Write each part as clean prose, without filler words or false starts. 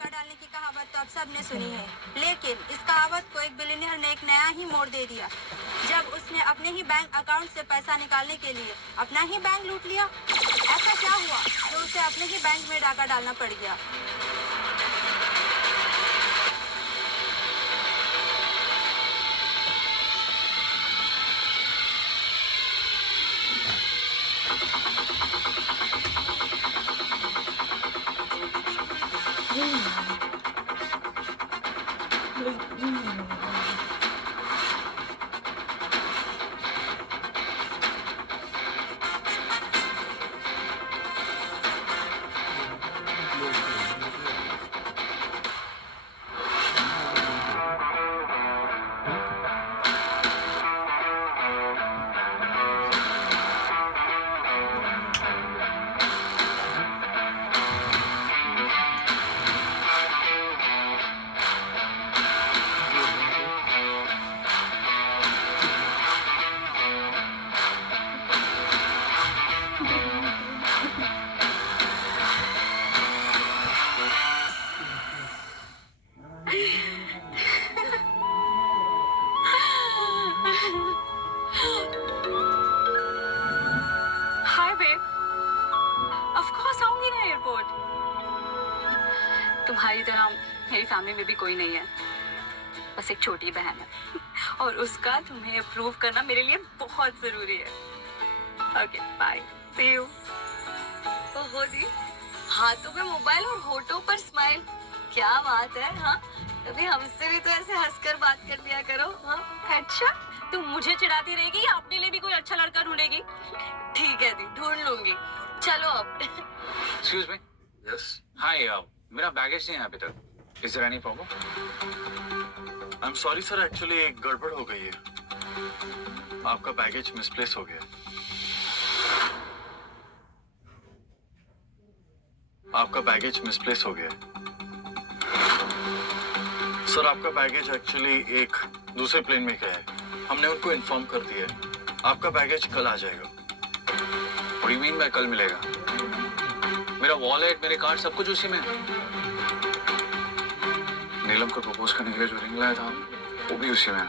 डाका डालने की कहावत तो आप सबने सुनी है, लेकिन इस कहावत को एक बिलियनियर ने एक नया ही मोड़ दे दिया जब उसने अपने ही बैंक अकाउंट से पैसा निकालने के लिए अपना ही बैंक लूट लिया। ऐसा क्या हुआ जो उसे अपने ही बैंक में डाका डालना पड़ गया? हाय बेब, ऑफ कोर्स आऊंगी ना एयरपोर्ट। तुम्हारी तरह मेरी फैमिली में भी कोई नहीं है, बस एक छोटी बहन है और उसका तुम्हें अप्रूव करना मेरे लिए बहुत जरूरी है। Okay bye, see you. ओहो दी, हाथों पे मोबाइल और होठों पर स्माइल, क्या बात है। हाँ, कभी हमसे भी तो ऐसे हंसकर बात कर लिया करो। हाँ अच्छा, तुम मुझे चिढ़ाती रहेगी या अपने लिए भी कोई अच्छा लड़का ढूंढेगी? ठीक है दी, ढूंढ लूंगी। चलो अब। Excuse me. Yes. Hi, मेरा बैगेज नहीं है अभी तक. Is there any problem? I'm sorry sir, actually एक गड़बड़ हो गई है। आपका बैगेज मिसप्लेस हो गया। आपका बैगेज मिसप्लेस हो गया। सर आपका बैगेज एक्चुअली एक दूसरे प्लेन में गया है। हमने उनको इन्फॉर्म कर दिया है। आपका बैगेज कल आ जाएगा। What do you mean by कल मिलेगा? मेरा वॉलेट, मेरे कार्ड, सब कुछ उसी में है। नीलम को प्रपोज करने के लिए जो रिंग लाया था, वो भी उसी में है।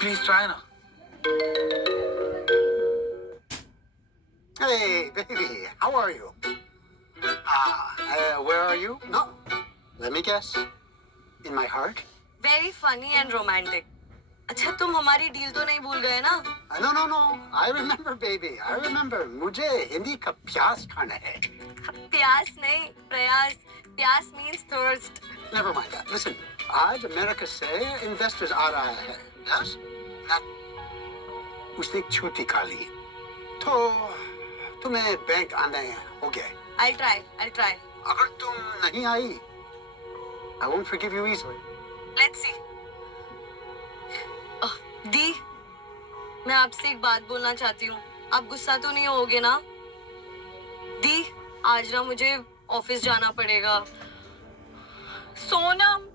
प्लीज ट्राई ना। Hey, baby, how are you? Where are you? No, let me guess. In my heart? Very funny and romantic. अच्छा, तुम हमारी डील तो नहीं भूल गए ना? No, no, no. I remember, baby. I remember. मुझे हिंदी का प्यास खाना है. प्यास नहीं, प्रयास। प्यास means thirst. Never mind that. Listen, आज अमेरिका से इन्वेस्टर्स आ रहा है. Yes? उसने एक छुट्टी खा ली. तो तुम्हें बैंक आना हो गया. I'll try. अगर तुम नहीं आई, I won't forgive you easily. Let's see. दी, मैं आपसे एक बात बोलना चाहती हूँ। आप गुस्सा तो नहीं होगे ना? दी, आज ना मुझे ऑफिस जाना पड़ेगा। सोनम,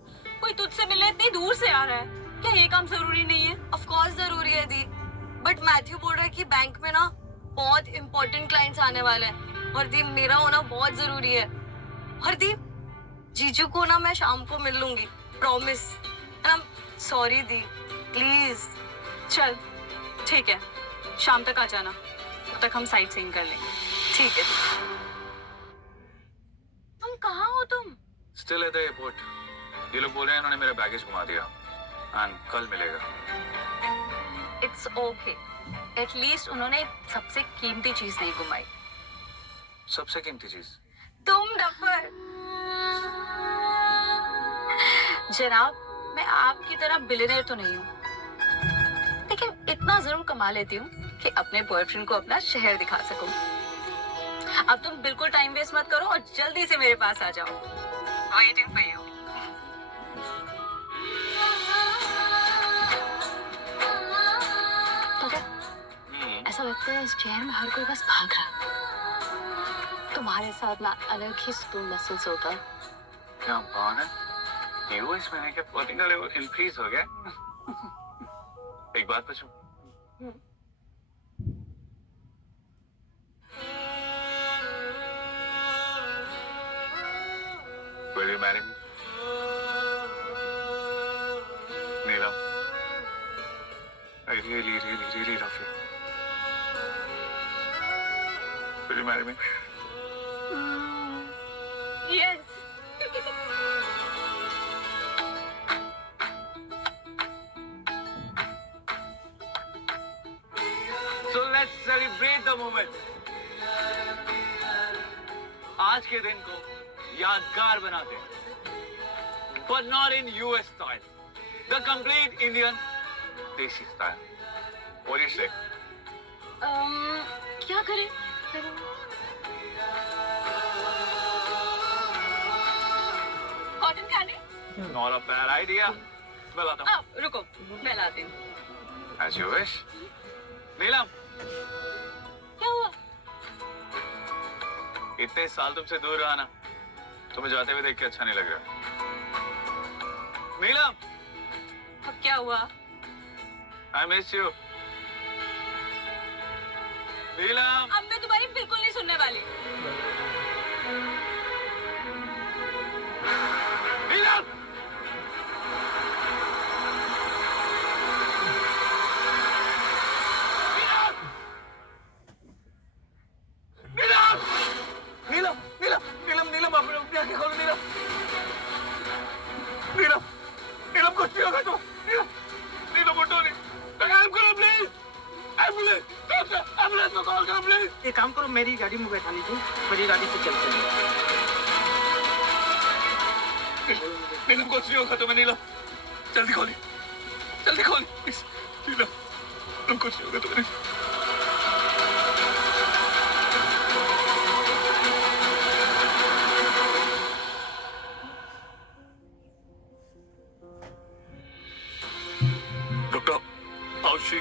कोई तुझसे मिलने इतनी दूर से आ रहा है, क्या ये काम जरूरी नहीं है? ऑफ कोर्स जरूरी है दी, बट मैथ्यू बोल रहा है कि बैंक में ना बहुत इंपॉर्टेंट क्लाइंट्स आने वाले हैं और दी मेरा होना बहुत जरूरी है। और दी, जीजू को ना मैं शाम को मिल लूंगी, promise. I am sorry the, please. चल ठीक है, शाम तक आ जाना, तब तक हम साइट सीइंग कर लेंगे। ठीक है। तुम कहाँ हो तुम? Still at the airport. ये लोग बोल रहे हैं इन्होंने मेरा बैगेज घुमा दिया and कल मिलेगा। इट्स ओके, एटलीस्ट उन्होंने सबसे कीमती चीज नहीं घुमाई। सबसे कीमती चीज? तुम डफर। जनाब, मैं आपकी तरह बिलियनर तो नहीं हूँ, लेकिन इतना जरूर कमा लेती हूँ कि अपने बॉयफ्रेंड को अपना शहर दिखा सकूं। अब तुम बिल्कुल टाइम वेस्ट मत करो और जल्दी से मेरे पास आ जाओ। Waiting for you. ऐसा लगता है इस चेयर में हर कोई बस भाग रहा। तुम्हारे साथ ना अलग ही सुकून महसूस होता। क्या बात है? यूएस में है क्या? फ्लोटिंग का लेवल इंक्रीज हो गया? एक बात पूछूं? you marry me? Neelam, I really, really, really love you. Will you marry me? Yes. So let's celebrate the moment. आज के दिन को यादगार बनाते हैं, but not in US style. The complete Indian desi style. What do you say? क्या करें? Cotton candy? Not a bad idea. मैं लाता हूँ. रुको, मैं लाती हूँ. As you wish. नीलम, क्या हुआ? इतने साल तुमसे दूर रहा ना, तुम्हें जाते हुए देख के अच्छा नहीं लग रहा. नीलम, अब क्या हुआ? I miss you. नीलम, अब मैं तुम्हारी बिल्कुल नहीं सुनने वाली. नीलम, नीलम, नीलम, नीलम, नीलम, अपनी आंखें खोलो नीलम. नीलम, नीलम कुछ नहीं होगा तुम्हें. नीलम, नीलम उठो नहीं. हेल्प करो प्लीज. एम्बुलेंस, डॉक्टर, एम्बुलेंस को कॉल करो प्लीज. एक काम करो, मेरी गाड़ी में बैठा लीजिए, मेरी गाड़ी से चलते हैं. नीलम कुछ नहीं होगा तुम्हें. नीलम, जल्दी खोली, जल्दी खोली प्लीज. नीलम, नीलम कुछ नहीं होगा तुम्हें. Doctor, how's she?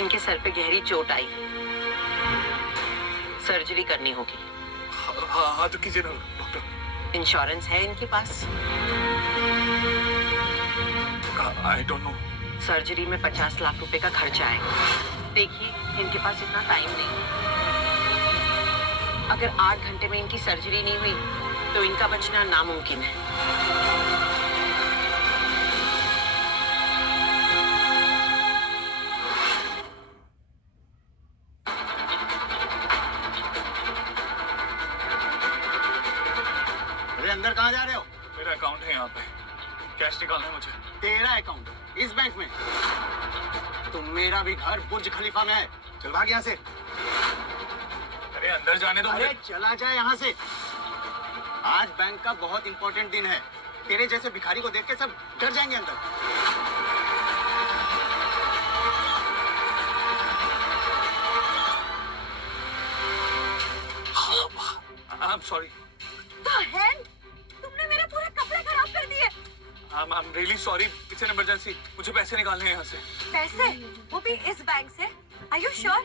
इनके सर पे गहरी चोट आई, सर्जरी करनी होगी. हाँ हाँ तो कीजिए ना डॉक्टर. इंश्योरेंस है इनके पास? I don't know. सर्जरी में 50 लाख रुपए का खर्चा आएगा. देखिए, इनके पास इतना टाइम नहीं है. अगर 8 घंटे में इनकी सर्जरी नहीं हुई तो इनका बचना नामुमकिन है. अरे अंदर कहाँ जा रहे हो? मेरा अकाउंट है यहाँ पे, कैश निकालना है मुझे. तेरा अकाउंट इस बैंक में? तो मेरा भी घर बुर्ज खलीफा में है. चल भाग यहाँ से. अरे अंदर जाने दो अरे मुझे. चला जाए यहाँ से. आज बैंक का बहुत इंपॉर्टेंट दिन है. तेरे जैसे भिखारी को देख के सब डर जाएंगे अंदर. I'm sorry. तुमने मेरे पूरे कपड़े खराब कर दिए. I'm really sorry. It's an emergency. मुझे पैसे निकालने हैं यहाँ से. पैसे? वो भी इस बैंक से? Are you sure?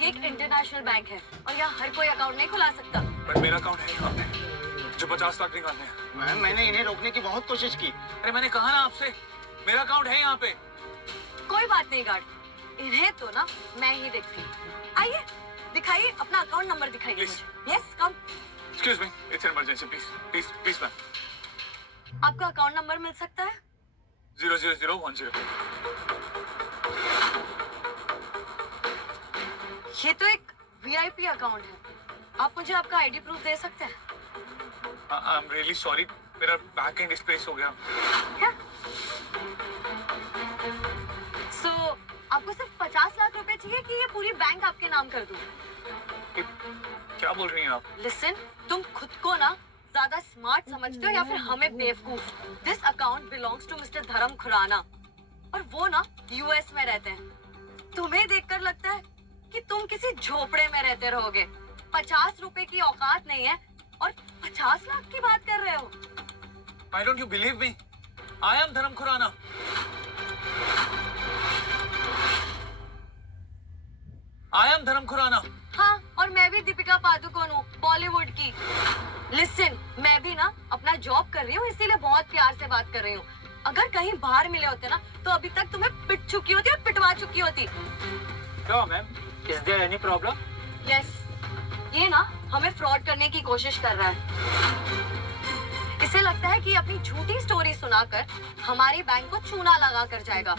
ये एक इंटरनेशनल बैंक है और यहाँ हर कोई अकाउंट नहीं खुला सकता. पर मेरा अकाउंट है यहाँ पे, जो 50 लाख निकालने हैं. मैम, मैंने इन्हें रोकने की बहुत कोशिश की. अरे मैंने कहा ना आपसे, मेरा अकाउंट है यहाँ पे. कोई बात नहीं गार्ड, इन्हें तो ना मैं ही देखती हूँ. आइए, दिखाइए अपना अकाउंट नंबर दिखाइए Please. मुझे. Yes, come. Excuse me. It's an emergency. Please, please, please, ma'am. आपका अकाउंट नंबर मिल सकता है? 00010. ये तो एक वीआईपी अकाउंट है. आप मुझे आपका आईडी प्रूफ दे सकते हैं? I'm really sorry. मेरा बैक एंड डिस्प्लेस हो गया. सो आपको सिर्फ 50 लाख रुपए चाहिए कि ये पूरी बैंक आपके नाम कर दूं? क्या बोल रही हैं आप? लिसन, तुम खुद को ना ज्यादा स्मार्ट समझते हो या फिर हमें बेवकूफ? This account belongs to mister Dharam Khurana और वो ना यूएस में रहते हैं. तुम्हें देखकर लगता है कि तुम किसी झोपड़े में रहते रहोगे. 50 रुपए की औकात नहीं है और 50 लाख की बात कर रहे हो. Why don't you believe me? I am Dharam Khurana. I am Dharam Khurana. हाँ, और मैं भी दीपिका पादुकोण हूँ, बॉलीवुड की. लिसन, मैं भी ना अपना जॉब कर रही हूँ, इसीलिए बहुत प्यार से बात कर रही हूँ. अगर कहीं बाहर मिले होते ना तो अभी तक तुम्हें पिट चुकी होती और पिटवा चुकी होती. क्या ma'am, is there any problem? Yes, ये ना हमें फ्रॉड करने की कोशिश कर रहा है। इसे लगता है कि अपनी झूठी स्टोरी सुनाकर हमारी बैंक को चूना लगा कर जाएगा।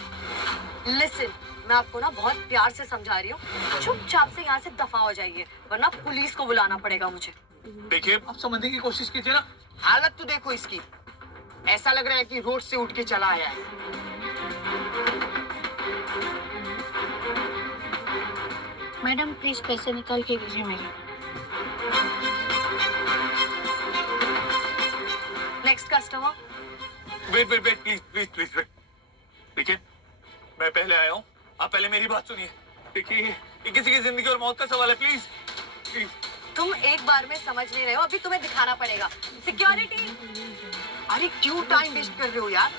लिसन, मैं आपको ना बहुत प्यार से समझा रही हूँ, चुपचाप से यहाँ से दफा हो जाइए, वरना पुलिस को बुलाना पड़ेगा मुझे। देखिए, आप समझने की कोशिश कीजिए ना। हालत तो देखो इसकी, ऐसा लग रहा है कि रोड से उठ के चला आया है। मैडम प्लीज पैसे निकाल के दीजिए मेरे। Next customer. Wait wait wait, please please please wait. देखिए, मैं पहले आया हूँ, आप पहले मेरी बात सुनिए। देखिए, ये किसी की जिंदगी और मौत का सवाल है, प्लीज प्लीज। तुम एक बार में समझ नहीं रहे हो, अभी तुम्हें दिखाना पड़ेगा। सिक्योरिटी। अरे क्यों टाइम वेस्ट कर रहे हो यार?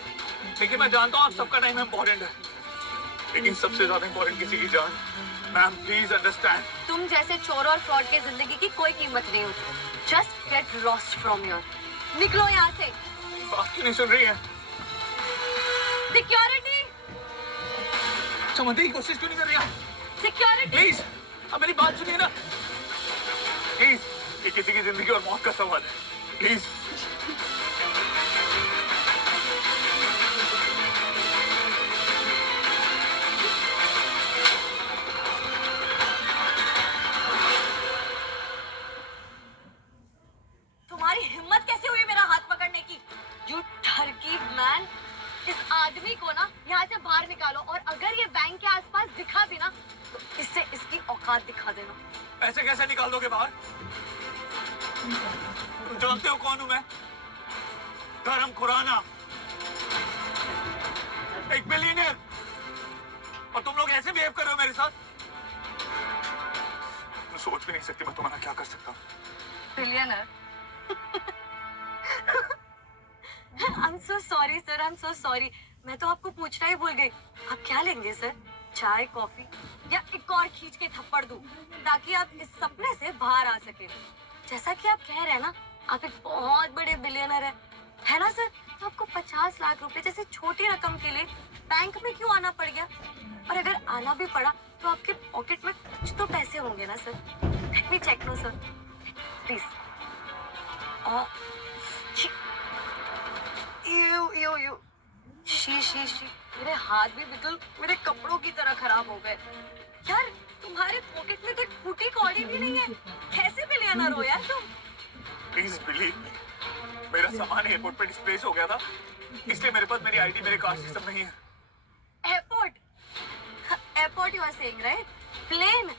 देखिए, मैं जानता हूँ आप सबका टाइम इम्पोर्टेंट है, लेकिन सबसे ज्यादा इम्पोर्टेंट किसी की जान। Ma'am please understand. तुम जैसे चोर और फ्रॉड के जिंदगी की कोई कीमत नहीं होती। Just get lost from your. निकलो यहाँ से। बात क्यों नहीं सुन रही है? सिक्योरिटी। समझने की कोशिश क्यों नहीं कर रही है? सिक्योरिटी। प्लीज, अब मेरी बात सुनिए ना प्लीज। ये किसी की जिंदगी और मौत का सवाल है, प्लीज। तुम्हारी हिम्मत कैसे हुई मेरा हाथ पकड़ने की? यू ठरकी मैन। इस आदमी को ना यहाँ से बाहर निकालो, और अगर ये बैंक के आसपास दिखा भी ना तो इससे इसकी औकात दिखा देना। ऐसे कैसे निकाल दोगे बाहर? तुम जानते हो कौन हूं मैं? धर्म खुराना, एक बिलियनियर, और तुम लोग ऐसे बिहेव कर रहे हो मेरे साथ। मैं सोच भी नहीं सकती मैं तुम्हारा क्या कर सकता हूँ। Billionaire. I'm so sorry sir, I'm so sorry. मैं तो आपको पूछना ही भूल गई। आप क्या लेंगे सर? चाय, कॉफी, या एक और खींच के थप्पड़ दूं, ताकि आप इस सपने से बाहर आ सके। जैसा कि आप कह रहे हैं ना, आप एक बहुत बड़े बिलियनर है ना सर? तो आपको 50 लाख रुपए जैसे छोटी रकम के लिए बैंक में क्यों आना पड़ गया? और अगर आना भी पड़ा तो आपके पॉकेट में कुछ तो पैसे होंगे ना sir? Let me check no sir, please. यू शी, मेरे हाथ भी बिल्कुल मेरे कपड़ों की तरह खराब हो गए। यार, तुम्हारे पॉकेट में तो एक फूटी कौड़ी भी नहीं है। कैसे बिलियनर हो यार तुम? प्लीज बिलीव मी, मेरा सामान एयरपोर्ट पे डिस्प्लेस हो गया था, इसलिए मेरे पास मेरी आईडी, मेरे कार्ड सिस्टम नहीं है। Airport you are saying right? Plane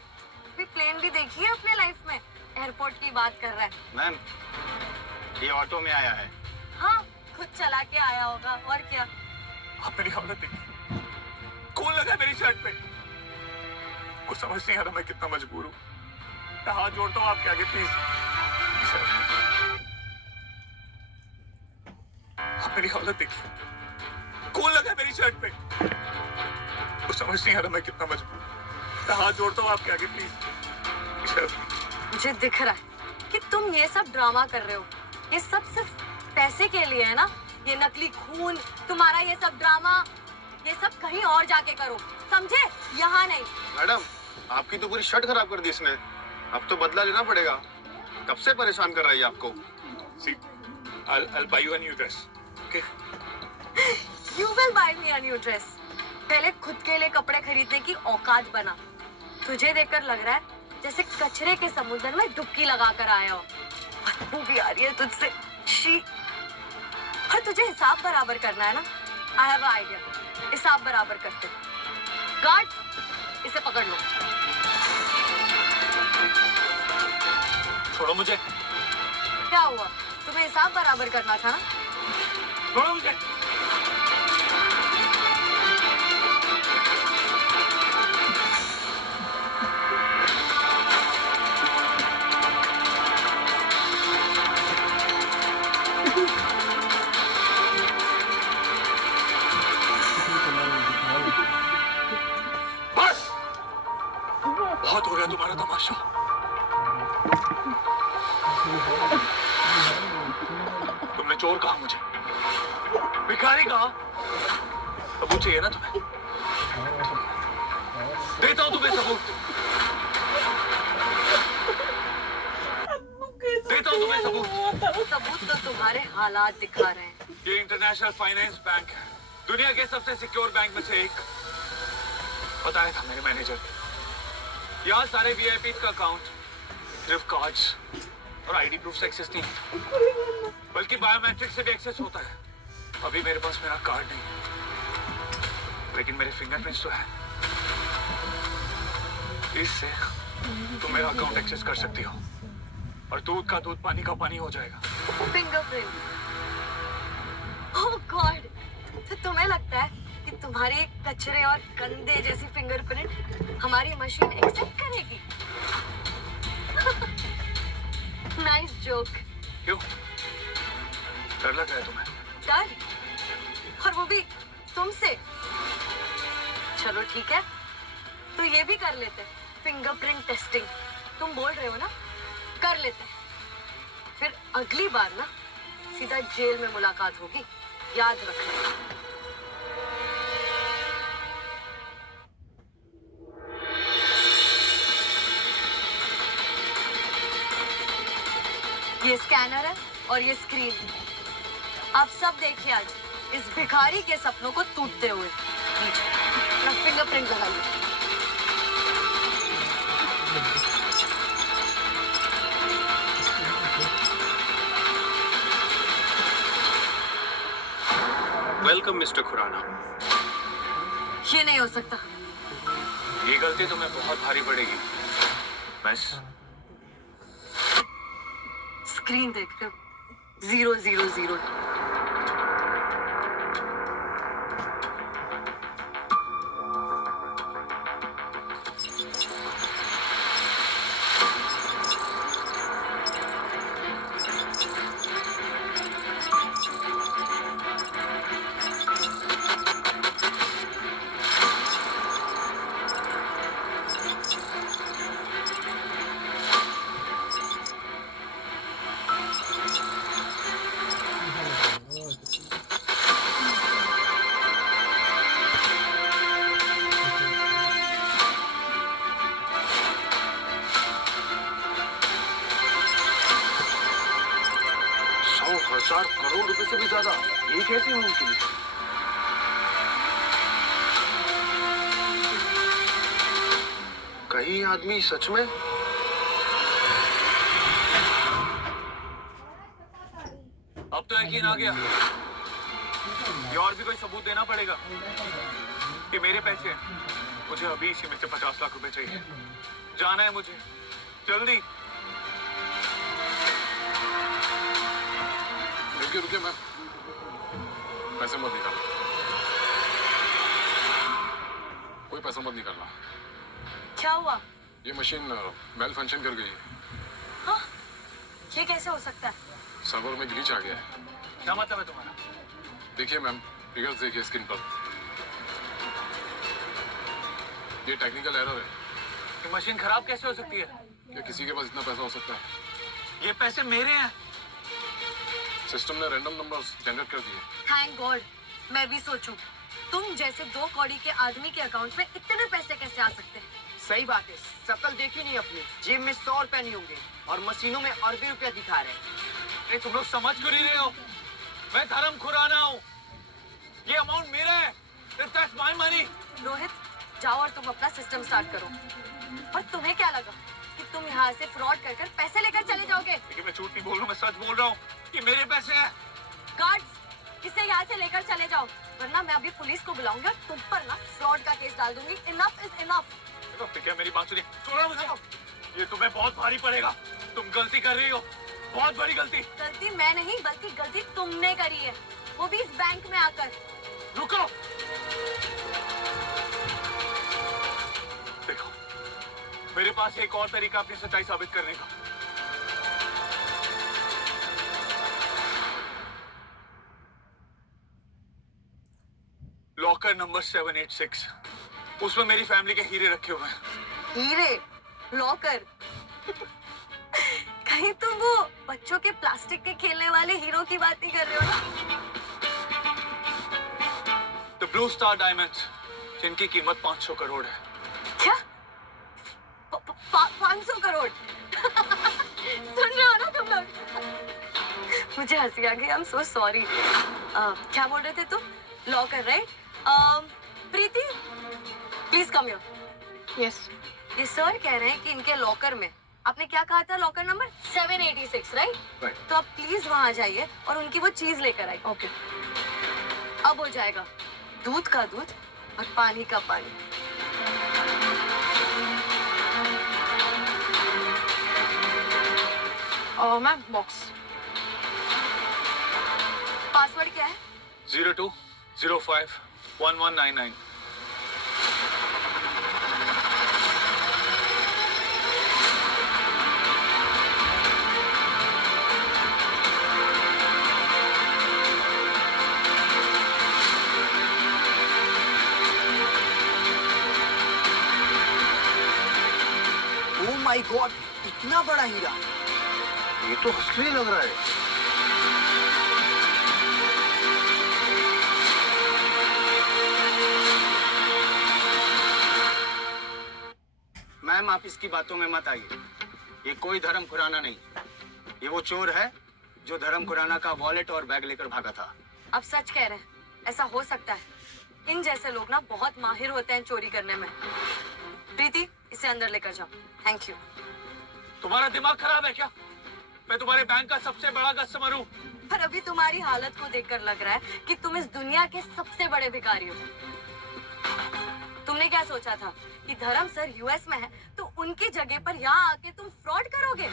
भी देखी है अपने लाइफ में? एयरपोर्ट की बात कर रहा है। मैम, ये ऑटो में आया है। हाँ, खुद चला के आया होगा, और क्या। आप मेरी हालत देखिए, कौन लगा है मेरी शर्ट पे? कुछ समझ नहीं आ रहा मैं कितना मजबूर हूँ। मैं हाथ जोड़ता हूँ आपके आगे, प्लीज। आप मेरी हालत देखिए, कौन लगा है मेरी शर्ट पे? कुछ समझ नहीं आ रहा मैं कितना मजबूर हूँ। मैं हाथ जोड़ता हूँ आपके आगे, प्लीज। मुझे दिख रहा है कि तुम ये सब ड्रामा कर रहे हो। ये सब सिर्फ पैसे के लिए है ना? ये नकली खून, तुम्हारा ये सब ड्रामा, ये सब कहीं और जाके करो, समझे? यहाँ नहीं। मैडम, आपकी तो पूरी शर्ट खराब कर दी इसने। अब तो बदला लेना पड़ेगा। कब से परेशान कर रही है आपको? See, I'll buy you a new dress, okay? You will buy me a new dress. पहले खुद के लिए कपड़े खरीदने की औकात बना। तुझे देखकर लग रहा है जैसे कचरे के समुद्र में डुबकी लगाकर आया हो। बदबू भी आ रही है तुझसे। शी। और तुझे हिसाब बराबर करना है ना? I have an idea. हिसाब बराबर करते। गार्ड, इसे पकड़ लो। छोड़ो मुझे। क्या हुआ? तुम्हें हिसाब बराबर करना था ना? छोड़ो मुझे। बस, बहुत हो गया तुम्हारा तमाशा। तुमने चोर कहा मुझे, भिखारी कहा, सबूत चाहिए ना तुम्हें? देता हूं तुम्हें सबूत। हालात दिखा रहे हैं। ये इंटरनेशनल फाइनेंस बैंक है, दुनिया के सबसे सिक्योर बैंक में से एक। बताया था मेरे मैनेजर ने। यहाँ सारे वीआईपी का अकाउंट सिर्फ कार्ड्स और आईडी प्रूफ से एक्सेस नहीं, बल्कि बायोमेट्रिक से भी एक्सेस होता है। अभी मेरे पास मेरा कार्ड नहीं है, लेकिन मेरे फिंगरप्रिंट्स तो है। इससे तुम मेरा अकाउंट एक्सेस कर सकती हो और दूध का दूध, पानी का पानी हो जाएगा। फिंगरप्रिंट, ओह गॉड, तो तुम्हें लगता है कि तुम्हारी कचरे और गंदे जैसी फिंगरप्रिंट हमारी मशीन एक्सेप्ट करेगी? Nice joke. क्यों, डर लग रहा है तुम्हें? डर? और वो भी तुमसे? चलो ठीक है, तो ये भी कर लेते हैं, फिंगरप्रिंट टेस्टिंग। तुम बोल रहे हो ना, कर लेते हैं। फिर अगली बार ना सीधा जेल में मुलाकात होगी, याद रखना। ये स्कैनर है और ये स्क्रीन। आप सब देखिए आज इस भिखारी के सपनों को टूटते हुए। फिंगरप्रिंट लगाइए। Welcome mister Khurana. ये नहीं हो सकता। ये गलती तुम्हें बहुत भारी पड़ेगी। बस स्क्रीन देखते हो, 000। करोड़ रुपए से भी ज्यादा, ये कैसे मुमकिन है? कहीं आदमी सच में अब तो यकीन आ गया। ये और भी कोई सबूत देना पड़ेगा कि मेरे पैसे हैं। मुझे अभी इसी में से 50 लाख रुपए चाहिए। जाना है मुझे, जल्दी। रुकिए मैम, पैसे मत निकालना, कोई पैसा मत निकालना। क्या हुआ? ये मशीन मेल फंक्शन कर गई है। हाँ? ये कैसे हो सकता है? सर्वर में ग्लिच आ गया है। क्या मतलब है तुम्हारा? देखिए मैम, फिगर्स देखिए स्क्रीन पर। ये टेक्निकल एरर है। ये मशीन खराब कैसे हो सकती है? क्या किसी के पास इतना पैसा हो सकता है? ये पैसे मेरे हैं। सिस्टम ने रैंडम नंबर्स जनरेट कर दिए। Thank God. मैं भी सोचूं, तुम जैसे 2 कौड़ी के आदमी के अकाउंट में इतने पैसे कैसे आ सकते हैं? सही बात है, शकल देखी नहीं अपनी। जेब में 100 रुपए नहीं होंगे और मशीनों में अरबी रुपया दिखा रहे हैं। नहीं, तुम लोग समझ क्यों नहीं रहे हो? मैं धर्म खुराना हूँ। ये अमाउंट मेरा है। That's my money। रोहित, जाओ और तुम अपना सिस्टम स्टार्ट करो। और तुम्हें क्या लगा कि तुम यहाँ से फ्रॉड कर पैसे लेकर चले जाओगे? लेकिन मैं झूठ नहीं बोल रहा हूँ, मैं सच बोल रहा हूँ। ये मेरे पैसे हैं। गार्ड्स, इसे यहाँ से लेकर चले जाओ, वरना मैं अभी पुलिस को बुलाऊंगी और तुम पर ना फ्रॉड का केस डाल दूंगी। Enough is enough. तो क्या मेरी बात सुनिए? छोड़ो मुझे। ये तुम्हें बहुत भारी पड़ेगा। तुम गलती कर रही हो, बहुत बड़ी गलती। गलती मैं नहीं, बल्कि गलती तुमने करी है, वो भी इस बैंक में आकर। रुको। देखो, मेरे पास एक और तरीका अपनी सच्चाई साबित करने का। लॉकर नंबर 786, उसमें मेरी फैमिली के हीरे रखे हुए हैं। हीरे? लॉकर? कहीं तुम वो बच्चों के प्लास्टिक के खेलने वाले हीरो की बात नहीं कर रहे हो ना? द ब्लू स्टार डायमंड्स, जिनकी कीमत 500 करोड़ है। क्या? 500 करोड़? सुन रहे हो ना तुम लोग? मुझे हंसी आ गई। I am so sorry. क्या बोल रहे थे तुम? Locker right? Preeti please come here. Yes. ये सर कह रहे हैं कि इनके लॉकर में, आपने क्या कहा था लॉकर नंबर 786 राइट? Right. तो आप प्लीज वहां जाइए और उनकी वो चीज लेकर आइए। ओके। अब हो जाएगा दूध का दूध और पानी का पानी। Ma'am box. पासवर्ड क्या है? 02051199। ओह माय गॉड, इतना बड़ा हीरा। ये तो असली लग रहा है। मैम आप इसकी बातों में मत आइए। ये कोई धर्म खुराना नहीं, ये वो चोर है जो धर्म खुराना का वॉलेट और बैग लेकर भागा था। आप सच कह रहे हैं, ऐसा हो सकता है। इन जैसे लोग ना बहुत माहिर होते हैं चोरी करने में। प्रीति इसे अंदर लेकर जाओ। Thank you. तुम्हारा दिमाग खराब है क्या? मैं तुम्हारे बैंक का सबसे बड़ा कस्टमर हूँ। पर अभी तुम्हारी हालत को देखकर लग रहा है कि तुम इस दुनिया के सबसे बड़े भिखारी हो। तुमने क्या सोचा था कि धर्म सर यूएस में है तो उनकी जगह पर यहाँ आके तुम फ्रॉड करोगे?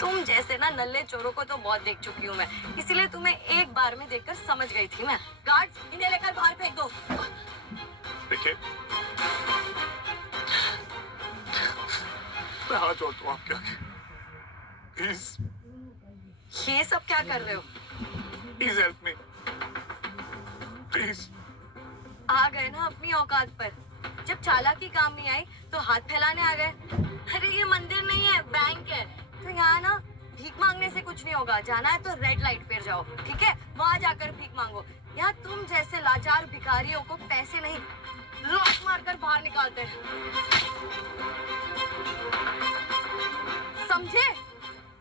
तुम जैसे ना नल्ले चोरों को तो बहुत देख चुकी हूँ मैं, इसीलिए तुम्हें एक बार में देखकर समझ गई थी मैं। गार्ड्स, इन्हें लेकर बाहर फेंक दो। देखिए, मैं हाथ जोड़ता हूँ आपके आगे। प्लीज ये सब क्या कर रहे हो? Please help me, please. आ गए ना अपनी औकात पर। जब चालाकी काम नहीं आई तो हाथ फैलाने आ गए। अरे ये मंदिर नहीं है, बैंक है। तो यहाँ ना भीख मांगने से कुछ नहीं होगा। जाना है तो रेड लाइट पे जाओ, ठीक है? वहाँ जाकर भीख मांगो। यहाँ तुम जैसे लाचार भिखारियों को पैसे नहीं, लॉक मारकर बाहर निकालते हैं। समझे?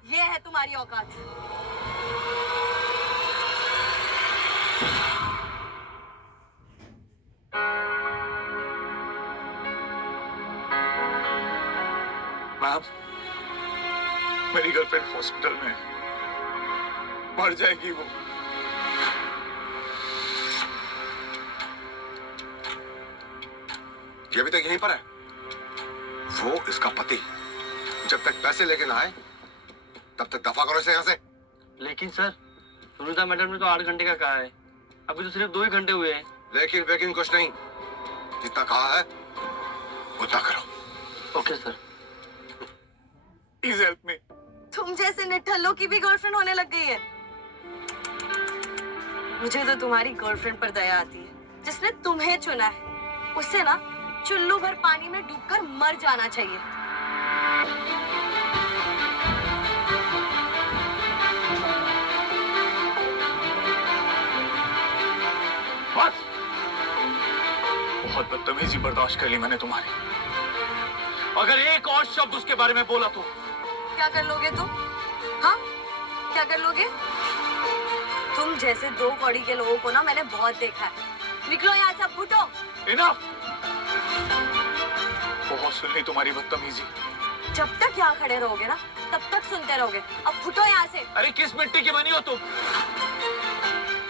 ये है तुम्हारी औकात। मैम, मेरी गर्लफ्रेंड हॉस्पिटल में है, मर जाएगी वो। ये अभी तक यहीं पर है। वो इसका पति जब तक पैसे लेके ना आए तब तक दफा करो इसे यहाँ से। लेकिन सर, सुनीता मैडम ने तो 8 घंटे का कहा है, अभी तो सिर्फ 2 ही घंटे हुए हैं। लेकिन कुछ नहीं, जितना कहा है उतना करो। Okay sir. प्लीज हेल्प मी। तुम जैसे निठल्लों की भी गर्लफ्रेंड होने लग गई है। मुझे तो तुम्हारी गर्लफ्रेंड पर दया आती है, जिसने तुम्हें चुना है। उसे ना चुल्लू भर पानी में डूबकर मर जाना चाहिए। बस, बहुत बदतमीजी बर्दाश्त कर ली मैंने तुम्हारी। अगर एक और शब्द उसके बारे में बोला तो क्या कर लोगे तुम? हाँ, क्या कर लोगे? तुम जैसे 2 कौड़ी के लोगों को ना मैंने बहुत देखा है। निकलो यहाँ से, अब फूटो। इनफ। बहुत सुन ली तुम्हारी बदतमीजी। जब तक यहाँ खड़े रहोगे ना, तब तक सुनते रहोगे। अब फूटो यहाँ से। अरे किस मिट्टी की बनी हो तुम?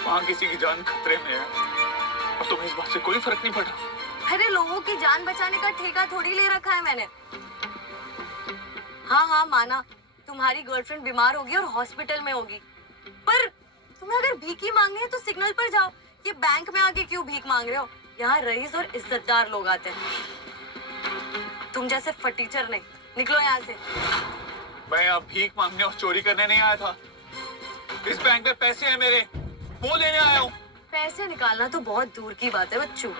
वहाँ किसी की जान खतरे में है और तुम्हें इस बात से कोई फर्क नहीं पड़ रहा। अरे लोगों की जान बचाने का ठेका थोड़ी ले रखा है मैंने। हाँ, माना तुम्हारी गर्लफ्रेंड बीमार होगी और हॉस्पिटल में होगी, पर तुम्हें अगर भीख ही मांगनी है तो सिग्नल पर जाओ। ये बैंक में आके क्यों भीख मांग रहे हो? यहाँ रईस और इज्जतदार लोग आते हैं, तुम जैसे फटीचर नहीं। निकलो यहाँ से। मैं यहाँ भीख मांगने और चोरी करने नहीं आया था। इस बैंक में पैसे हैं मेरे, वो लेने आया हूँ। पैसे निकालना तो बहुत दूर की बात है बच्चू।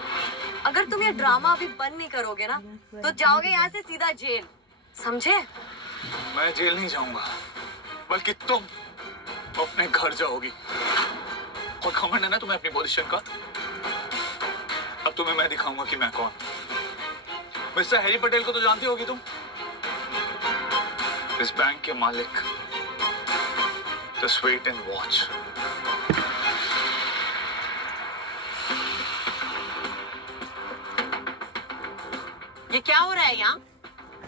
अगर तुम ये ड्रामा अभी बंद नहीं करोगे ना, तो जाओगे यहाँ से सीधा जेल। समझे? मैं जेल नहीं जाऊंगा, बल्कि तुम अपने घर जाओगी। और घमंड है ना तुम्हें अपनी पोजीशन का। अब तुम्हें मैं दिखाऊंगा कि मैं कौन। मिस्टर हैरी पटेल को तो जानती होगी तुम, इस बैंक के मालिक। Just wait and watch. ये क्या हो रहा है यहाँ?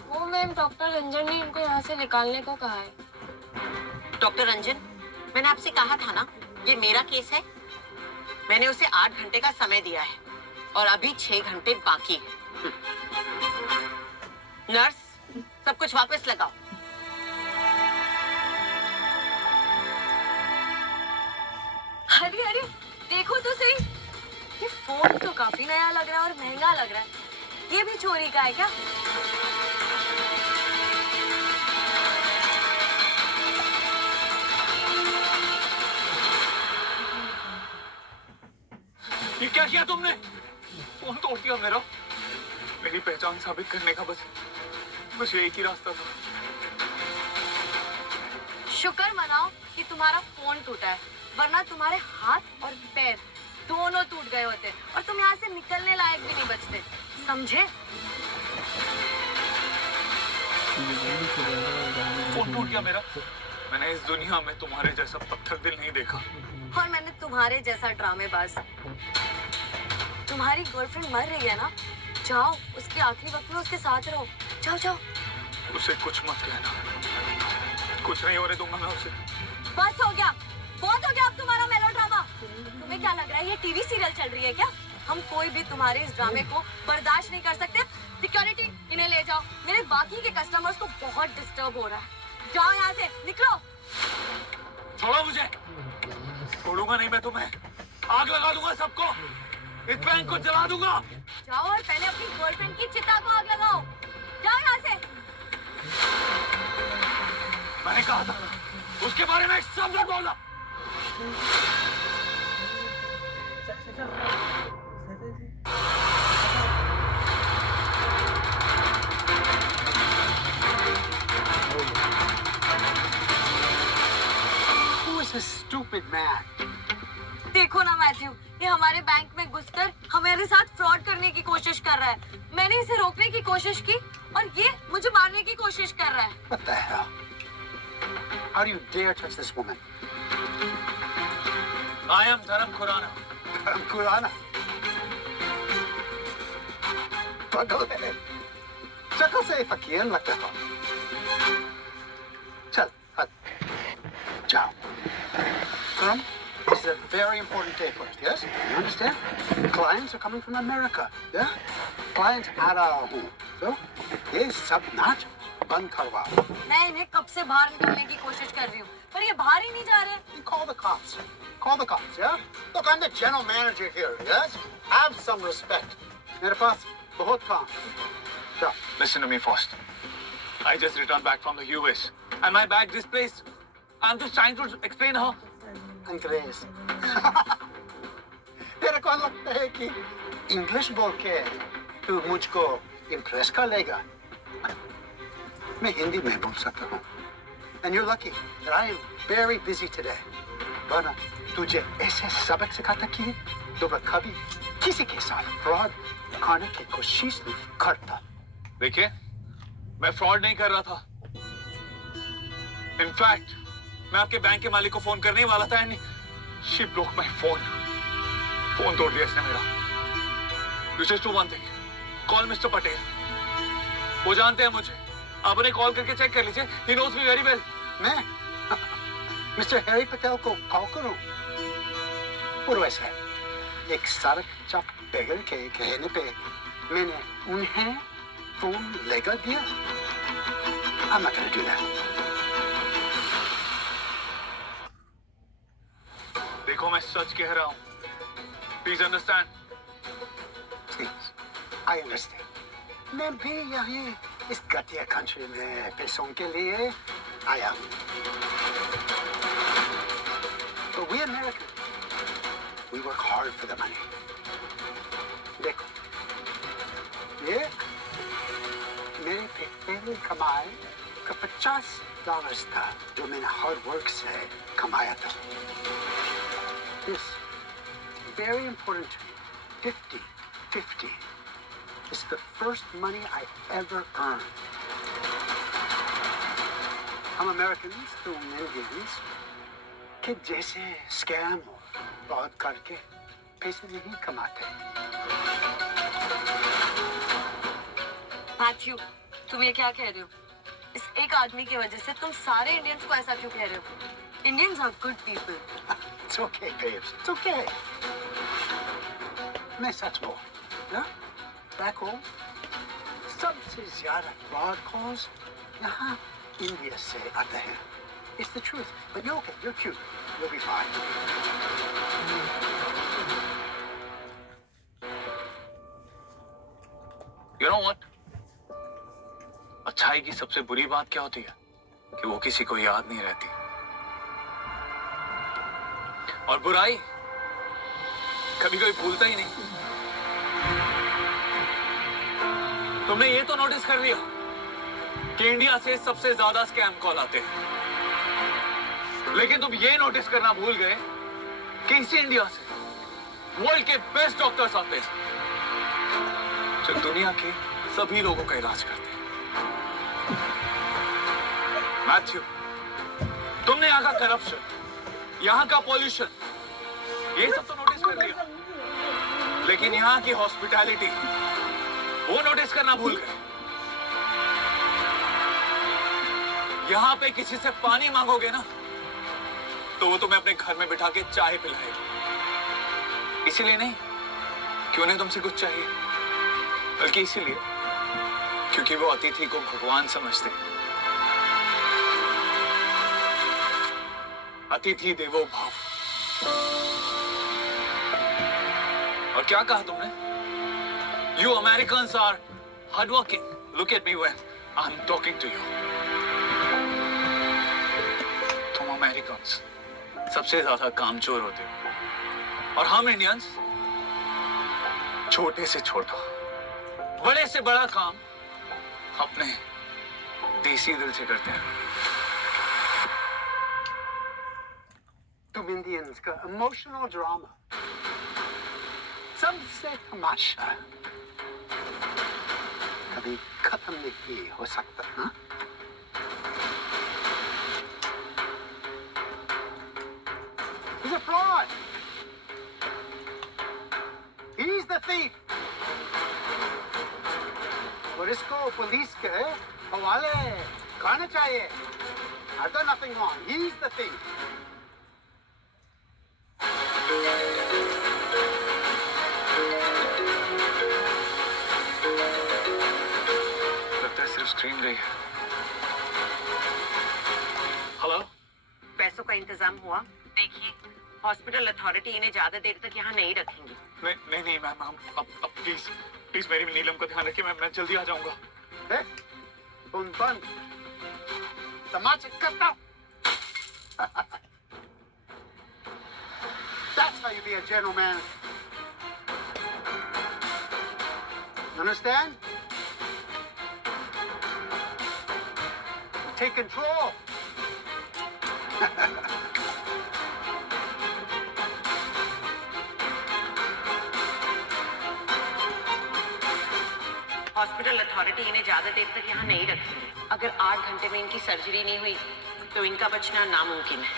वो मैम डॉक्टर रंजन ने इनको यहाँ से निकालने को कहा है। डॉक्टर रंजन, मैंने आपसे कहा था ना, ये मेरा केस है। मैंने उसे 8 घंटे का समय दिया है और अभी 6 घंटे बाकी है। नर्स, सब कुछ वापस लगाओ। अरे अरे, देखो तो सही, ये फोन तो काफी नया लग रहा है और महंगा लग रहा है। ये भी चोरी का है क्या? ये क्या किया तुमने? फोन तोड़ दिया मेरा। मेरी पहचान साबित करने का बस ये एक ही रास्ता था। शुक्र मनाओ कि तुम्हारा फोन टूटा है, वरना तुम्हारे हाथ और पैर दोनों टूट गए होते और तुम यहाँ से निकलने लायक भी नहीं बचते, समझे? फोन टूट गया मेरा। मैंने इस दुनिया में तुम्हारे जैसा पत्थर दिल नहीं देखा। और मैंने तुम्हारे जैसा ड्रामेबाज। तुम्हारी गर्लफ्रेंड मर रही है ना, जाओ उसके आखिरी वक्त में उसके साथ रहो। जाओ जाओ। उसे कुछ मत कहना, कुछ नहीं होने दूंगा मैं उसे। बस हो गया, बहुत हो गया अब तुम्हारा मेलोड्रामा। तुम्हें क्या लग रहा है ये टीवी सीरियल चल रही है क्या? हम कोई भी तुम्हारे इस ड्रामे को बर्दाश्त नहीं कर सकते। सिक्योरिटी, इन्हें ले जाओ, मेरे बाकी के कस्टमर्स को बहुत डिस्टर्ब हो रहा है। जाओ यहाँ से, निकलो। छोड़ो मुझे। छोड़ूंगा नहीं मैं तुम्हें। आग लगा दूंगा सबको, इस बैंक को जला दूंगा। जाओ और पहले अपनी गर्लफ्रेंड की चिता को आग लगाओ। जाओ यहाँ से। मैंने कहा था उसके बारे में एक शब्द मत बोलना। Who is this stupid man? देखो ना मैथ्यू, ये हमारे बैंक में घुसकर हमारे साथ फ्रॉड करने की कोशिश कर रहा है। मैंने इसे रोकने की कोशिश की और ये मुझे मारने की कोशिश कर रहा है। What the hell? How do you dare touch this woman? I am Dharam Khurana. धर्म खुराना। पागल है। शक्ल से फकीर लगता है। चल, हट। जाओ। Come. This is a very important day for us, yes? You understand? Clients are coming from America, yeah? Clients आ रहा हूँ, so ये सब नाच बंद करवाओ। मैं इन्हें कब से बाहर निकालने की कोशिश कर रही हूँ, पर ये बाहर ही नहीं जा रहे। You call the cops. Call the cops, yeah? Look, I'm the general manager here, yes? Have some respect. मेरे पास बहुत काम। Go. Listen to me first. I just returned back from the US and my bag displaced. I'm just trying to explain her. अंग्रेज। तेरे को लगता है कि English बोल के तू मुझको इम्प्रेस कर लेगा? मैं हिंदी में बोल सकता हूँ। And you're lucky that I am very busy today. वरना तुझे ऐसे सबक सिखाता कि तो मैं कभी किसी के साथ फ्रॉड करने की कोशिश नहीं करता। देखिए, मैं फ्रॉड नहीं कर रहा था। इनफैक्ट, मैं आपके बैंक के मालिक को फोन करने ही वाला था। She broke my phone. Phone तोड़ दिया इसने मेरा। You just do one thing. Call Mr. Patel. वो जानते हैं मुझे। आप उन्हें कॉल करके चेक कर लीजिए। He knows me very well. मैं मिस्टर हैरी पटेल को कॉल करूं? What do I say? एक सड़क चौक बेगर के कहने पे मैंने उन्हें फोन लेकर दिया? I'm not gonna do that. देखो, मैं सच कह रहा हूँ। Please understand. Please, I understand. मैं भी यहाँ इस घटिया कंट्री में पैसों के लिए आया हूँ। But we Americans, we work hard for the money. देखो, ये मेरे पहले कमाए का $50 था जो मैंने hard work से कमाया था। This very important to me. 50-50. It's the first money I ever earned. I'm Americans, through Indians. आपके जैसे स्कैम और फ्रॉड करके पैसे नहीं कमाते। मैथ्यू, तुम ये क्या कह रहे हो? इस एक आदमी की वजह से तुम सारे इंडियंस को ऐसा क्यों कह रहे हो? Indians are good people. It's okay, babes. It's okay. मैं सच बोल, ना? Back home, सबसे ज्यादा fraud calls यहाँ इंडिया से आते हैं. It's the truth. But you're okay. You're cute. You'll be fine. You know what? अच्छाई की सबसे बुरी बात क्या होती है कि वो किसी को याद नहीं रहती, और बुराई कभी कोई भूलता ही नहीं। तुमने ये तो नोटिस कर लिया कि इंडिया से सबसे ज्यादा स्कैम कॉल आते हैं, लेकिन तुम ये नोटिस करना भूल गए कि इसी इंडिया से वर्ल्ड के बेस्ट डॉक्टर्स आते हैं जो दुनिया के सभी लोगों का इलाज करते हैं। मैथ्यू, तुमने यहाँ का करप्शन, यहाँ का पॉल्यूशन, ये सब तो नोटिस कर लिया, लेकिन यहाँ की हॉस्पिटैलिटी वो नोटिस करना भूल गए। यहाँ पे किसी से पानी मांगोगे ना तो वो तुम्हें अपने घर में बिठा के चाय पिलाएगा। इसीलिए नहीं कि उन्हें तुमसे कुछ चाहिए, बल्कि इसीलिए क्योंकि वो अतिथि को भगवान समझते हैं। अतिथि देवो भव। और क्या कहा तुमने? You Americans are hardworking. Look at me when I'm talking to you. तुम अमेरिकन्स सबसे ज्यादा कामचोर होते हो, और हम इंडियंस छोटे से छोटा, बड़े से बड़ा काम अपने देसी दिल से करते हैं। तुम इंडियंस का इमोशनल ड्रामा सबसे तमाशा कभी खत्म नहीं हो सकता, हाँ? He's a fraud. He's the thief. और इसको पुलिस के हवाले करना चाहिए. I've done nothing wrong. He's the thief. लगता है सिर्फ स्क्रीन गई है। हेलो? पैसों का इंतजाम हुआ? देखिए, हॉस्पिटल अथॉरिटी इन्हें ज्यादा देर तक यहाँ नहीं रखेंगी। नहीं मैम, हम अब प्लीज मेरी नीलम का ध्यान रखिए। मैं जल्दी आ जाऊंगा। तुम बंद तमाशा करता। That's how you be a gentleman. Understand? Take control. Hospital authority इन्हें ज्यादा देर तक यहाँ नहीं रखेंगी। अगर 8 घंटे में इनकी सर्जरी नहीं हुई तो इनका बचना नामुमकिन है।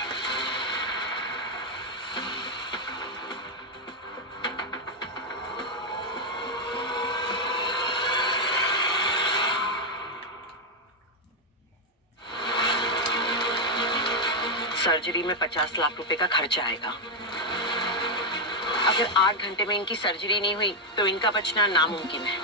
सर्जरी में 50 लाख रुपए का खर्चा आएगा। अगर 8 घंटे में इनकी सर्जरी नहीं हुई तो इनका बचना नामुमकिन है।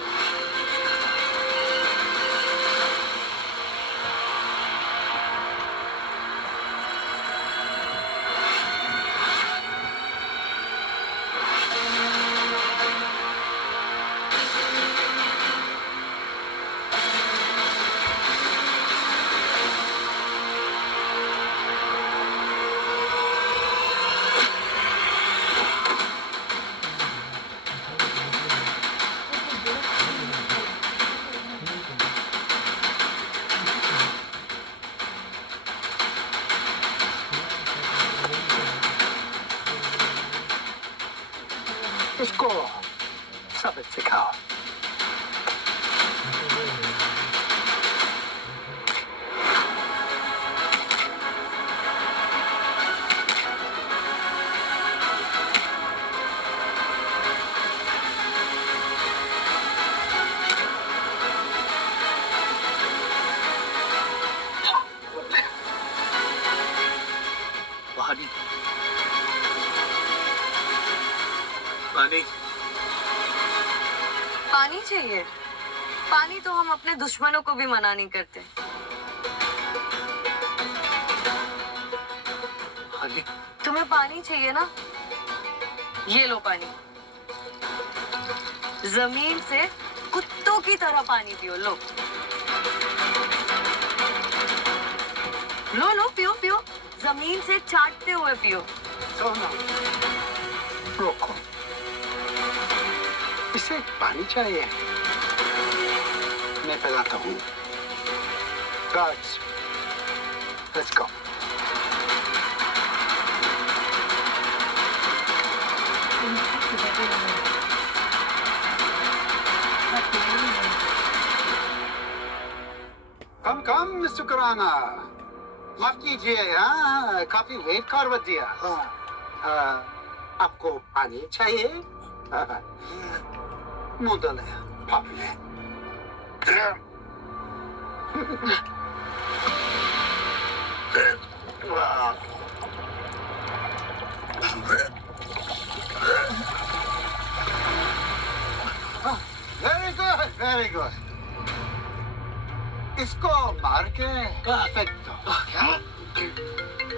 पानी। पानी चाहिए? पानी तो हम अपने दुश्मनों को भी मना नहीं करते। पानी? तुम्हें पानी चाहिए ना? ये लो पानी। जमीन से कुत्तों की तरह पानी पियो। लो लो लो, पियो पियो। जमीन से चाटते हुए पियो। सोना, रोको। इसे पानी चाहिए। मैं पिलाता हूँ। Guards, let's go. Come mister Khurana, माफ कीजिए। हाँ, काफी वेट कर दिया। आपको पानी चाहिए? मुंह धोले, पापी। Very good, very good. इसको मार के फेंक दो।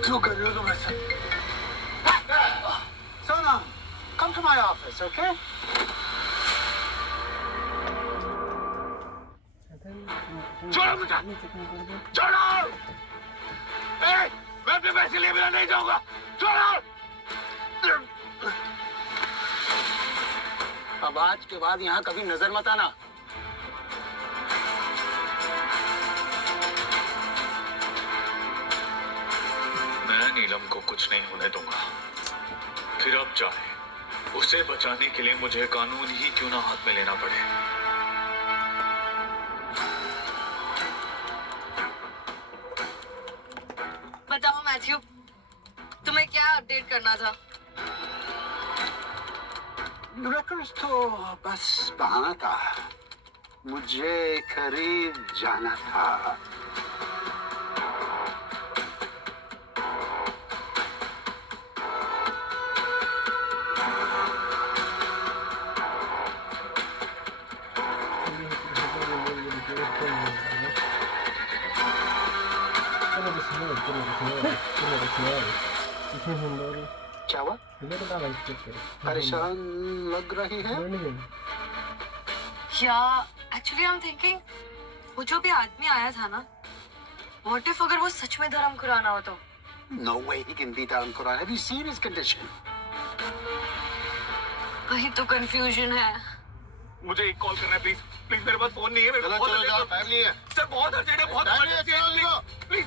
क्यों कर रहे हो तुम ऐसा? Sonam, come to my office, okay? छोड़ो मुझे! छोड़ो! ए, मैं अपने पैसे लिए बिना नहीं जाऊंगा। छोड़ो! अब आज के बाद यहाँ कभी नजर मत आना। मैं नीलम को कुछ नहीं होने दूंगा। फिर अब चाहे उसे बचाने के लिए मुझे कानून ही क्यों ना हाथ में लेना पड़े। बताओ मैथ्यू, तुम्हें क्या अपडेट करना था? रिकॉर्ड्स तो बस बहाना था। मुझे करीब जाना था। क्या हुआ? परेशान लग रही है? या एक्चुअली आई एम थिंकिंग, वो जो भी आदमी आया था ना, व्हाट इफ अगर वो सच में धर्म खुराना हो तो? No way he can beat Dharam Quran. Have you seen his condition? वही तो कंफ्यूजन है। मुझे एक कॉल करना है प्लीज। प्लीज मेरे पास फोन नहीं है। मेरे चलो चलो जाओ, टाइम नहीं है। सर बहुत अर्जेंट है, बहुत अर्जेंट है। प्लीज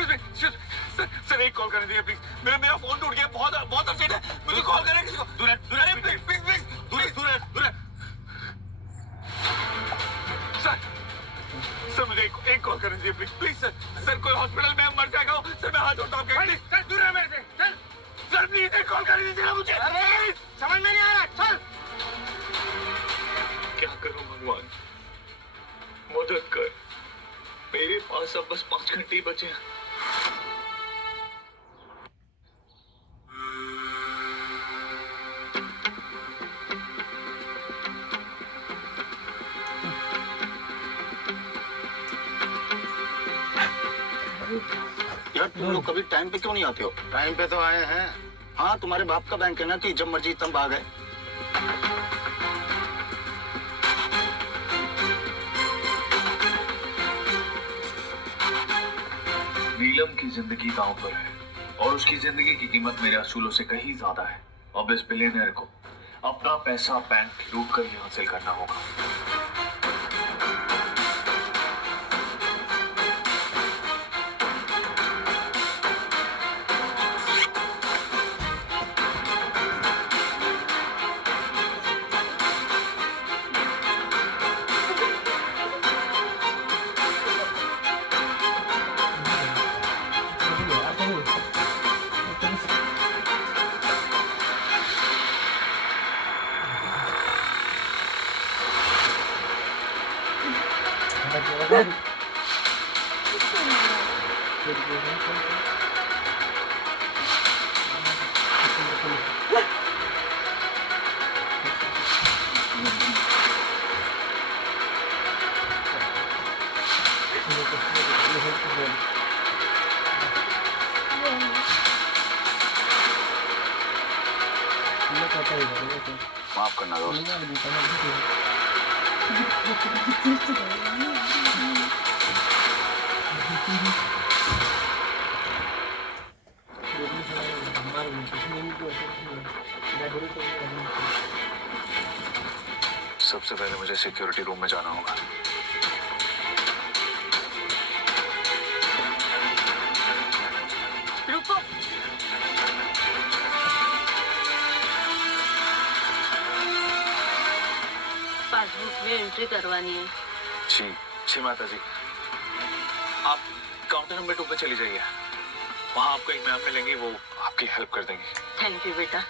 एक्सक्यूज मी सर एक कॉल करने दीजिए प्लीज। मेरा फोन टूट गया, बहुत बहुत अर्जेंट है। मुझे कॉल करना है किसी को। दूर प्लीज प्लीज प्लीज दूर। सर मुझे एक कॉल करने दीजिए प्लीज प्लीज सर कोई हॉस्पिटल में मर जाएगा सर। मैं हाथ जोड़ता हूँ आपके। सर दूर है मेरे से। सर प्लीज एक कॉल कर दीजिए ना मुझे। अरे समझ में नहीं आ रहा। चल क्या करूं भगवान, मदद कर। मेरे पास अब बस 5 घंटे ही बचे हैं। यार तुम लोग कभी टाइम पे क्यों नहीं आते हो? टाइम पे तो आए हैं। हाँ, तुम्हारे बाप का बैंक है ना कि जब मर्जी तब आ गए। नीलम की जिंदगी दांव पर है और उसकी जिंदगी की कीमत मेरे असूलों से कहीं ज्यादा है। अब इस बिलियनर को अपना पैसा बैंक लूट कर ही हासिल करना होगा। माफ करना दोस्त। सबसे पहले मुझे सिक्योरिटी रूम में जाना होगा। रुको। पासबुक में एंट्री करवानी है। जी जी माता जी, आप काउंटर नंबर 2 पे चली जाइए। वहाँ आपको एक मैम मिलेंगी, वो आपकी हेल्प कर देंगी। थैंक यू बेटा।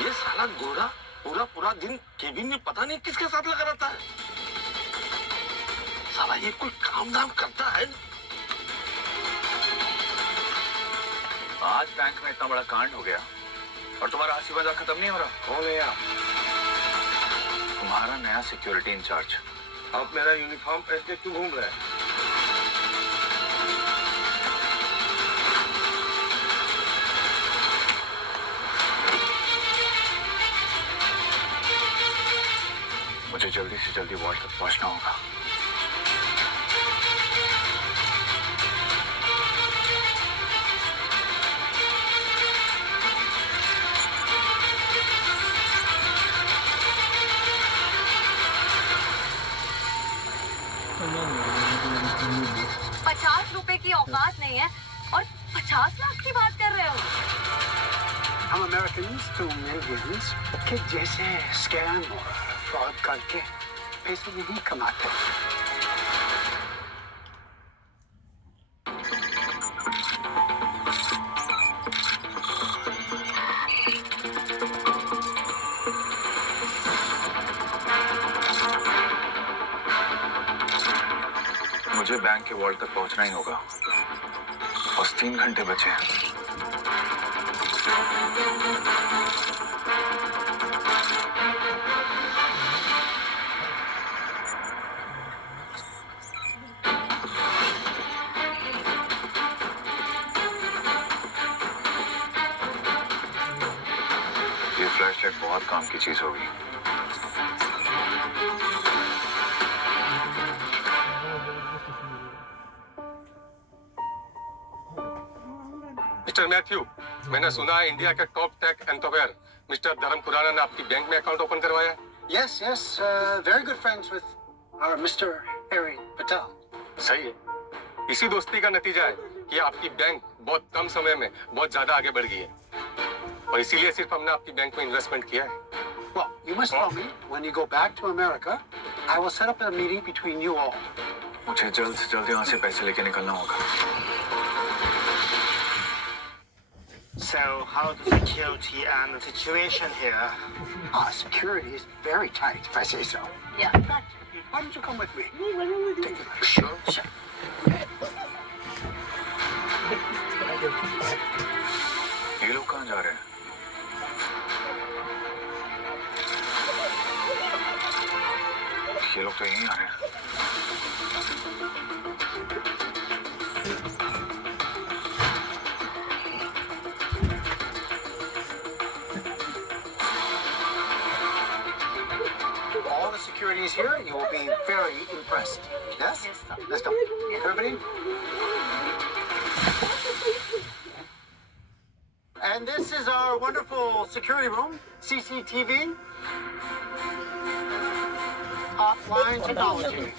ये साला गोरा पूरा पूरा दिन केबिन में पता नहीं किसके साथ लगा रहता है। साला ये कोई काम धाम करता है? आज बैंक में इतना बड़ा कांड हो गया और तुम्हारा हंसी मजाक खत्म नहीं हो रहा। कौन है आप? तुम्हारा नया सिक्योरिटी इंचार्ज। आप मेरा यूनिफॉर्म पहन के क्यों घूम रहे हैं? मुझे जल्दी से जल्दी वॉर्ड तक पहुंचना होगा। ₹50 की औकात नहीं है और 50 लाख की बात कर रहे हो। हम अमेरिकन्स तो इंडियंस के जैसे स्कैम और फ्रॉड करके पैसे नहीं कमाते। मुझे बैंक के वॉल्ट तक पहुंचना ही होगा। बस 3 घंटे बचे हैं। ये फ्लैशलाइट बहुत काम की चीज होगी। मिस्टर मैथ्यू, मैंने सुना है इंडिया के top tech entrepreneur mister Dharam Khurana ने आपकी बैंक में अकाउंट ओपन करवाया। Yes, yes, very good friends with our Mr. Harry Patel. सही है। इसी दोस्ती का नतीजा है कि आपकी बैंक बहुत कम समय में बहुत ज्यादा आगे बढ़ गई है और इसीलिए सिर्फ हमने आपकी बैंक में इन्वेस्टमेंट किया है। Well, you must tell me when you go back to America. I will set up a meeting between you all. मुझे जल्द से जल्द यहाँ से पैसे लेके निकलना होगा। So how the security and the situation here? Security is very tight, if I say so. Yeah, Why don't you come with me? Take a look. Sure. ये लोग कहाँ जा रहे हैं? ये लोग तो यहीं आ रहे हैं। All the security is here. You will be very impressed. Yes? Yes, sir. Let's go. Everybody? And this is our wonderful security room, CCTV. Hotline technology.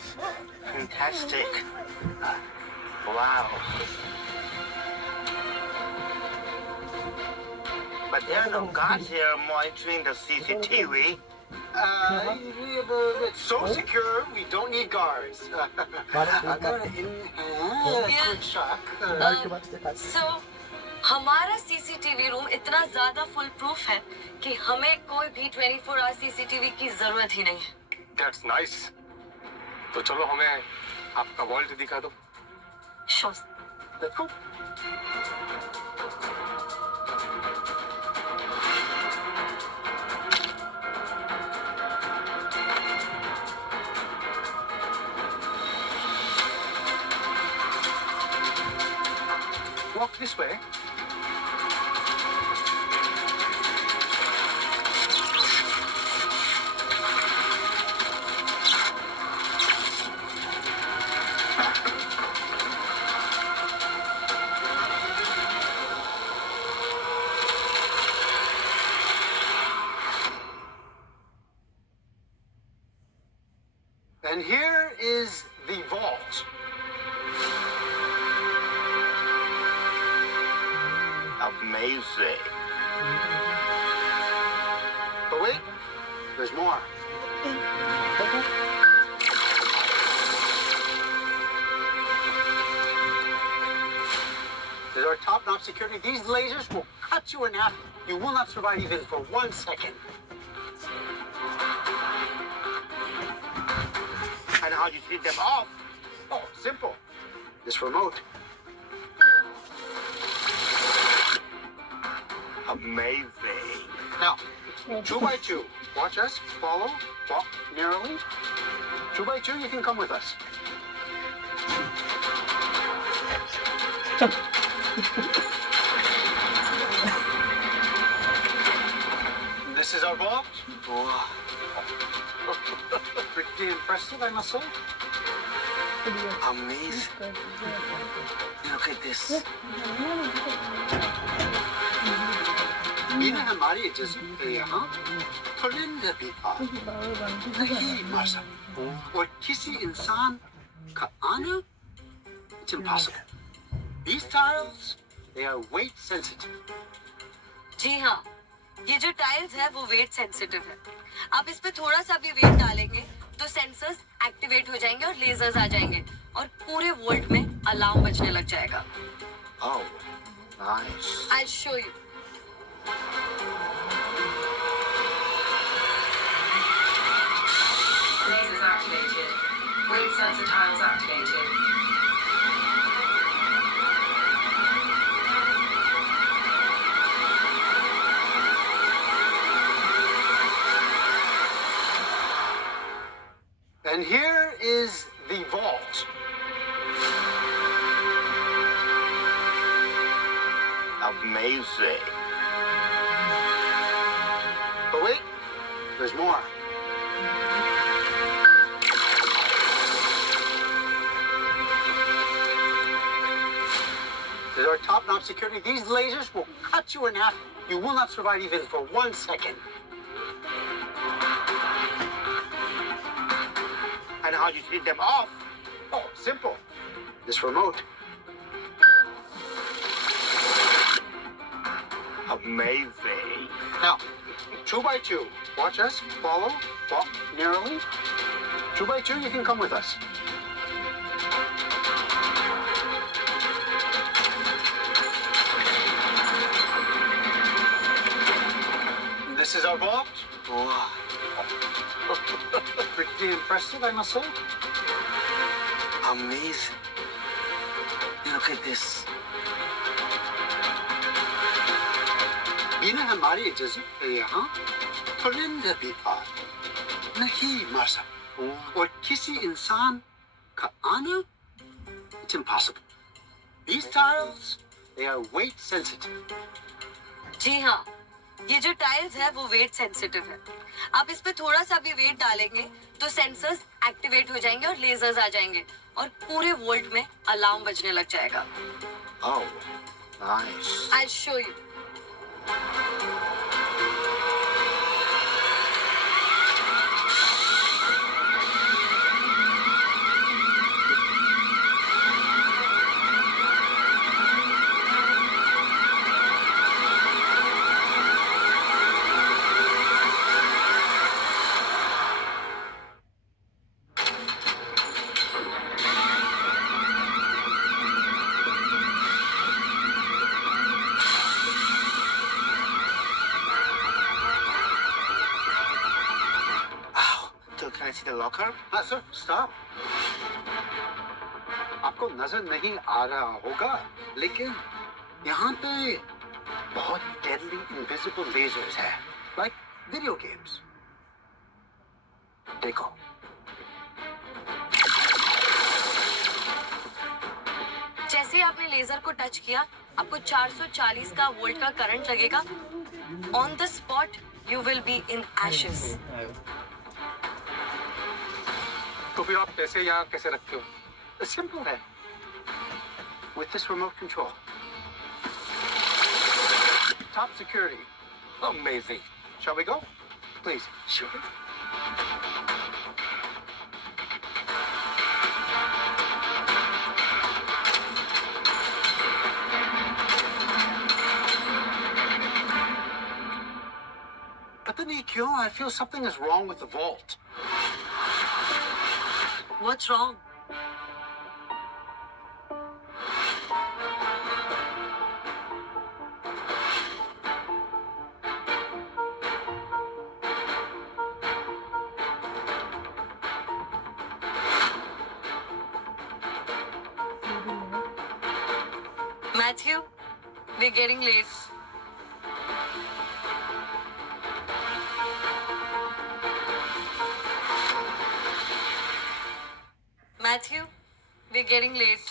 Fantastic. Wow. But there are no guards here monitoring the CCTV. It's so secure, we don't need guards. I'm going to inhale a quick shock. So, हमारा CCTV room इतना ज्यादा full proof है कि हमें कोई भी 24 our CCTV की जरूरत ही नहीं है। That's nice. तो चलो हमें आपका वॉल्ट दिखा दो। श्योर। देखो walk this way. And here is the vault. Amazing. But wait, there's more. There's our top-notch security. These lasers will cut you in half. You will not survive even for 1 second. And how do you take them off? Oh, simple. This remote. Amazing. Now, 2 by 2. Watch us. Follow. Walk narrowly. 2 by 2, you can come with us. This is our vault. Wow. Pretty impressive, I must say. Amazing. Look at this. बिना हमारी इजाजत के यहाँ परिंदे भी नहीं मर सकते और किसी इंसान का आना it's impossible. These tiles, they are weight sensitive. जी हाँ, ये जो टाइल्स है वो वेट सेंसिटिव है। आप इस पे थोड़ा सा भी वेट डालेंगे तो सेंसर्स एक्टिवेट हो जाएंगे और लेजर्स आ जाएंगे और पूरे वोल्ट में अलार्म बजने लग जाएगा। Oh, nice. I'll show you. Lasers activated. Weight sensor tiles activated. And here is the vault. Amazing. But wait, there's more. There's our top-notch security. These lasers will cut you in half. You will not survive even for 1 second. And how do you take them off? Oh, simple. This remote. Amazing. Now, 2 by 2. Watch us. Follow. Walk narrowly. 2 by 2, you can come with us. This is our vault. Wow. Pretty impressive, I must say. Amazing. Look at this. बिना हमारी इजाजत के यहाँ परिंदे भी नहीं मर सकते और किसी इंसान का आना it's impossible. These tiles, they are weight sensitive. जी हाँ, ये जो टाइल्स है वो वेट सेंसिटिव है। आप इस पे थोड़ा सा भी वेट डालेंगे तो सेंसर्स एक्टिवेट हो जाएंगे और लेजर्स आ जाएंगे और पूरे वोल्ट में अलार्म बजने लग जाएगा। Oh, nice. I'll show you. है लॉकर? हाँ सर, स्टॉप। आपको नजर नहीं आ रहा होगा, लेकिन यहाँ पे बहुत डेडली इनविजिबल लेजर्स है, लाइक वीडियो गेम्स। देखो। जैसे ही आपने लेजर को टच किया, आपको 440 का वोल्ट का करंट लगेगा। On the spot you will be in ashes. तो फिर आप पैसे यहाँ कैसे रखते हो? सिंपल है, with this remote control. Top security. Amazing. Shall we go? Please. Sure. पता नहीं क्यों, I feel something is wrong with the vault. What's wrong? Matthew, we're getting late. Matthew, we're getting late.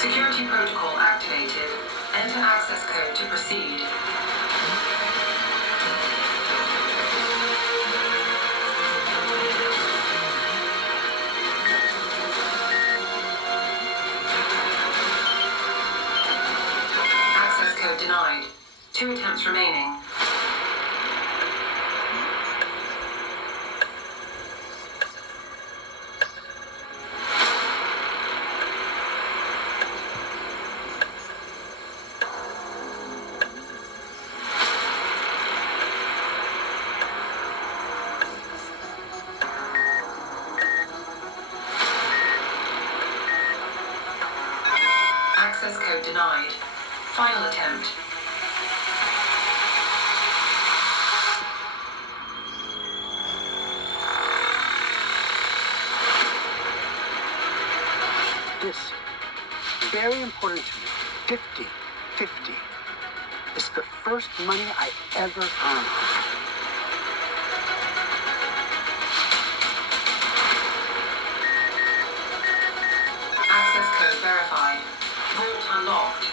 Security protocol activated. Enter access code to proceed. Access code denied. 2 attempts remaining. Access code denied. Final attempt. very important to me. 50-50. It's the first money I ever earned. Access code verified. Vault unlocked.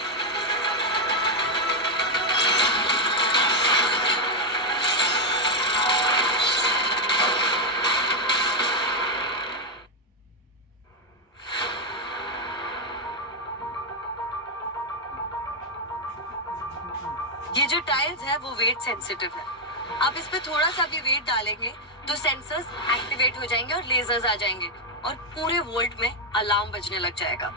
ये जो tiles है वो wait sensitive है। आप इस पे थोड़ा सा भी वेट डालेंगे तो सेंसर्स एक्टिवेट हो जाएंगे और लेजर्स आ जाएंगे और पूरे वोल्ट में अलार्म बजने लग जाएगा।